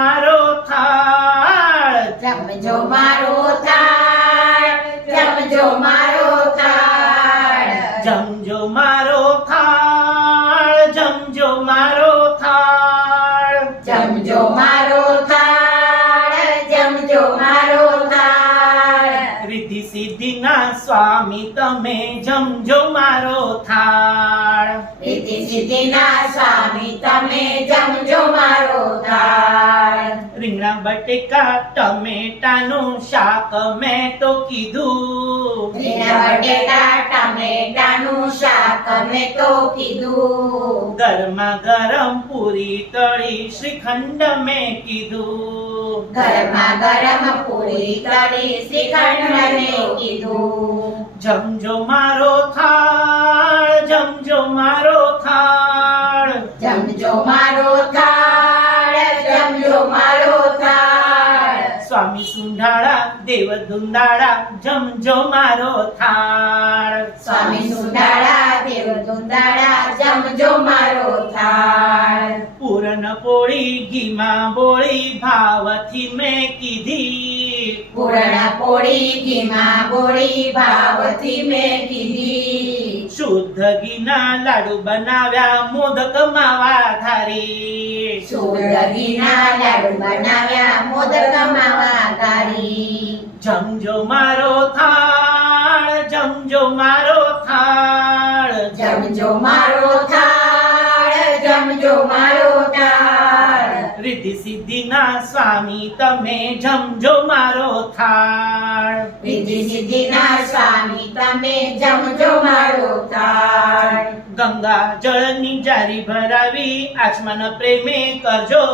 મારો થાળ, જમજો મારો થાળ, જમજો મારો થાળ, જમજો મારો થાળ, જમજો મારો થાળ, જમજો મારો થાળ, જમજો મારો થાળ, રિદ્ધિ સિદ્ધિના સ્વામી તમે જમજો મારો થાળ, રિદ્ધિ સિદ્ધિના સ્વામી તમે જમજો મારો થાળ, રીંગણા બટેકા ટમેટાનું શાક મેં તો કીધું, રીંગણા બટેટા ટમેટાનું શાક મેં તો કીધું, ગરમા ગરમ પૂરી તળી શ્રીખંડ મેં કીધું, ગરમા ગરમ પૂરી તળી શ્રીખંડ મેં કીધું, જમજો મારો થાળ, જમજો મારો થાળ, જમજો મારો થાળ, જમજો મારો થાળ, સ્વામી સુંઢાળા દેવ ધુંધાળા જમજો મારો થાળ, સ્વામી સુંધાળા દેવ ધુંધાળા જમજો મારો થાળ, પૂરણ પોળી ઘીમાં બોળી ભાવથી મેં કીધી, પૂરણ પોળી ઘીમાં બોળી ભાવથી મેં કીધી, શુદ્ધ ઘીના લાડુ બનાવ્યા મોદક માવા ધારી, શુદ્ધ ઘીના લાડુ બનાવ્યા મોદક માવા ધારી, જમજો મારો થાળ, જમજો મારો થાળ, જમજો મારો થાળ, જમજો મારો થાળ, રિદ્ધિ સિદ્ધિના સ્વામી તમે જમજો મારો થાળ, રિદ્ધિ સિદ્ધિના સ્વામી તમે જમજો મારો થાળ, ગંગા જળની જારી ભરાવી આચમન પ્રેમે કરજો,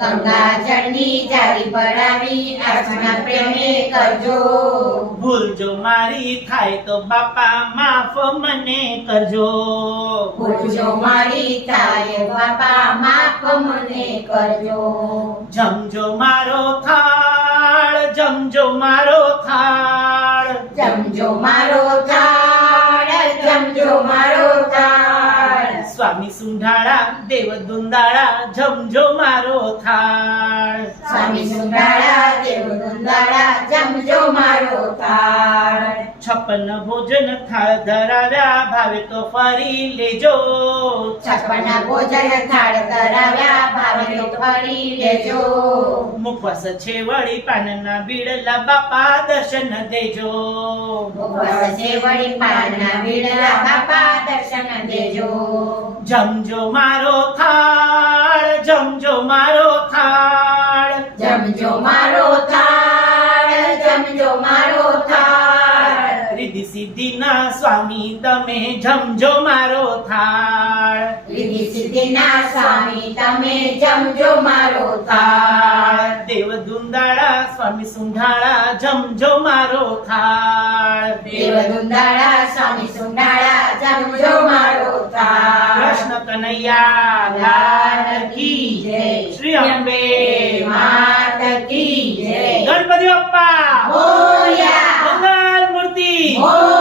ગંગા જળની જારી ભરાવી આચમન પ્રેમે કરજો, ભૂલજો મારી થાય તો બાપા માફ મને કરજો, ભૂલજો મારી થાય બાપા માફ મને કરજો, જમજો મારો થાળ, જમજો મારો થાળ, જમજો મારો થાળ, જમજો મારો થાળ, સ્વામી સુંઢાળા દેવ દુંદાળા જમજો મારો થાળ, સ્વામી સુંધાળા દેવ દુંદાળા જમજો મારો થાળ, 56 ભોજન થાળ ધરાવ્યા ભાવે તો ફરી લેજો, 56 ભોજન થાળ ધરાવ્યા ભાવે તો ફરી લેજો, મુખવાસ છે વળી પાનના બીડલા બાપા દર્શન દેજો, ઉપવાસ છે વળી પાનના બીડલા બાપા દર્શન દેજો, જમજો મારો થાળ, જમજો મારો થાળ, જમજો મારો થાળ, જમજો મારો થાળ, રિદ્ધિ સિદ્ધિના સ્વામી તમે જમજો મારો થાળ, રિદ્ધિ સિદ્ધિના સ્વામી તમે જમજો મારો થાળ, દેવ દુંદાળા સ્વામી સુંઢાળા જમજો મારો થાળ, દેવ દુંદાળા સ્વામી સુંડાળા જમજો મારો થાળ, કૃષ્ણ કનૈયા લાલ કી જય, શ્રી અંબે માત કી જય, ગણપતિ બાપ્પા મોરયા, મંગલ મૂર્તિ મોરયા.